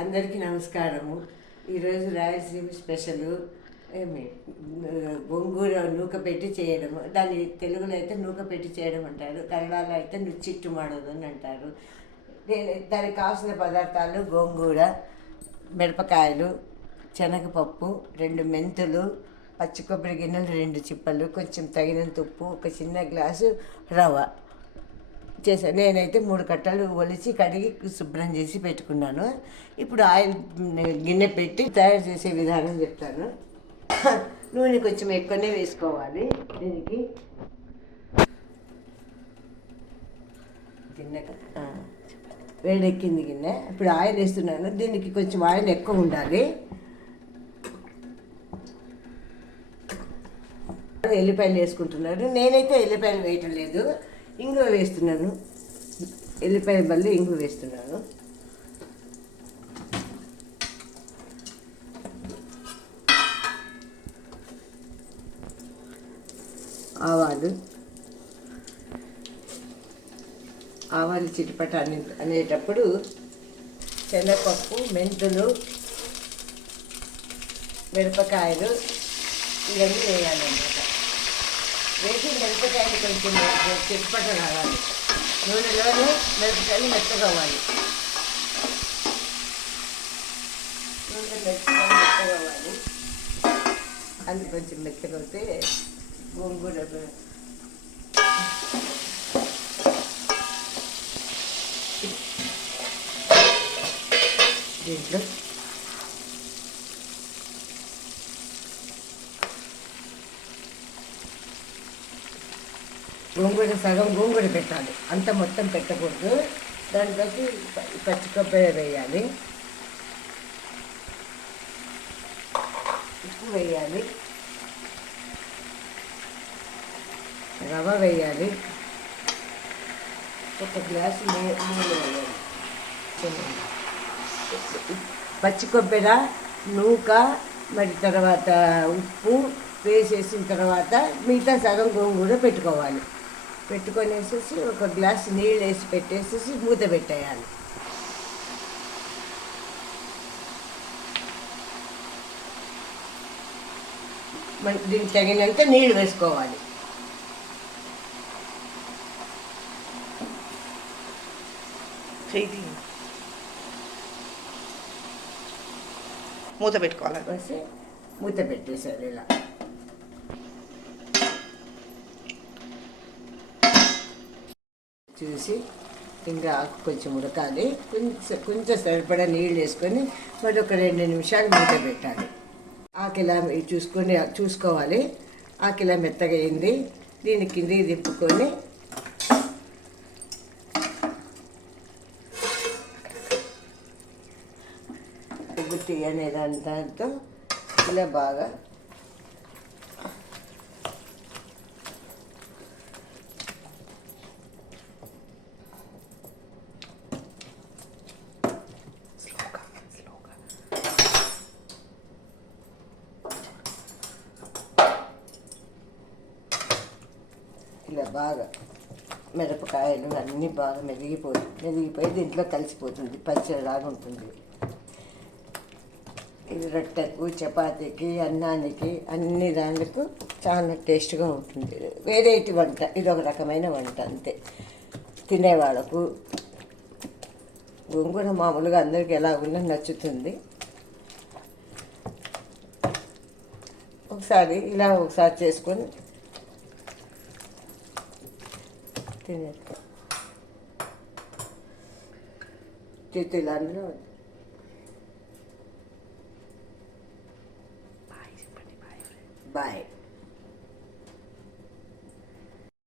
అందరికీ నమస్కారము. ఈరోజు రాయలసీమ స్పెషల్ ఏమి గోంగూర నూక పెట్టి చేయడము. దాన్ని తెలుగులో అయితే నూక పెట్టి చేయడం అంటారు, కన్నడలో అయితే నుచ్చిట్టు ಮಾಡೋದು అని అంటారు. దానికి కావాల్సిన పదార్థాలు గోంగూర, మిరపకాయలు, శనగపప్పు, 2 మెంతులు, పచ్చి కొబ్బరి గిన్నెలు 2 చిప్పలు, కొంచెం తగినంత ఉప్పు, ఒక చిన్న గ్లాసు రవ్వ చేశాను. నేనైతే 3 కట్టలు ఒలిచి కడిగి శుభ్రం చేసి పెట్టుకున్నాను. ఇప్పుడు ఆయిల్ గిన్నె పెట్టి తయారు చేసే విధానం చెప్తాను. నూనె కొంచెం ఎక్కువనే వేసుకోవాలి. దీనికి గిన్నె వేడెక్కింది గిన్నె. ఇప్పుడు ఆయిల్ వేస్తున్నాను. దీనికి కొంచెం ఆయిల్ ఎక్కువ ఉండాలి. ఎల్లిపాయలు వేసుకుంటున్నాను. నేనైతే ఎల్లిపాయలు వేయటం లేదు, ఇంగువ వేస్తున్నాను. ఎల్లిపాయ బదులు ఇంగువ వేస్తున్నాను. ఆవాలు చిటిపట అనేటప్పుడు శనగపప్పు, మెంతులు, మిరపకాయలు ఇవన్నీ వేయాలన్నమాట. వేసి మిరపకాయలు కొంచెం చిటిపట రావాలి. నూనెలోనే మిరపకాయలు మెత్తగా అవ్వాలి. అది కొంచెం మెత్తగా అవుతే గోంగూర దీంట్లో సగం గోంగూర పెట్టాలి, అంత మొత్తం పెట్టకూడదు. దాంట్లోకి పచ్చి కొబ్బరి వేయాలి, ఉప్పు వేయాలి, రవ్వ వేయాలి, ఒక గ్లాసు నీళ్ళు వేయాలి. పచ్చి కొబ్బరి, నూక, మరి తర్వాత ఉప్పు వేసేసిన తర్వాత మిగతా సగం గోంగూర పెట్టుకోవాలి. పెట్టుకొనేసేసి ఒక గ్లాస్ నీళ్ళు వేసి పెట్టేసేసి మూత పెట్టేయాలి. దీనికి తగినంత నీళ్ళు వేసుకోవాలి. మూత పెట్టుకోవాలి. వేసి మూత పెట్టేసారు. ఇలా చూసి ఇంకా ఆకు కొంచెం ఉడకాలి. కొంచెం సరిపడా నీళ్ళు వేసుకొని మరి ఒక 2 నిమిషాలు మూత పెట్టాలి. ఆకిలా చూసుకోవాలి. ఆకిలా మెత్తగా అయింది. దీని కిందికి తిప్పుకొని గుత్తి అనే దాంతో ఇలా బాగా ఇలా బాగా మిరపకాయలు అన్నీ బాగా మెదిగిపోయి దీంట్లో కలిసిపోతుంది, పచ్చడిలాగా ఉంటుంది. ఇది రొట్టెకు, చపాతీకి, అన్నానికి, అన్ని దానికి చాలా టేస్ట్గా ఉంటుంది. వేరేటి వంట, ఇది ఒక రకమైన వంట అంతే. తినేవాళ్ళకు గోంగూర మామూలుగా అందరికీ ఎలా ఉన్నా నచ్చుతుంది. ఒకసారి చేసుకొని తినేస్తాం. చేతులు బాయ్.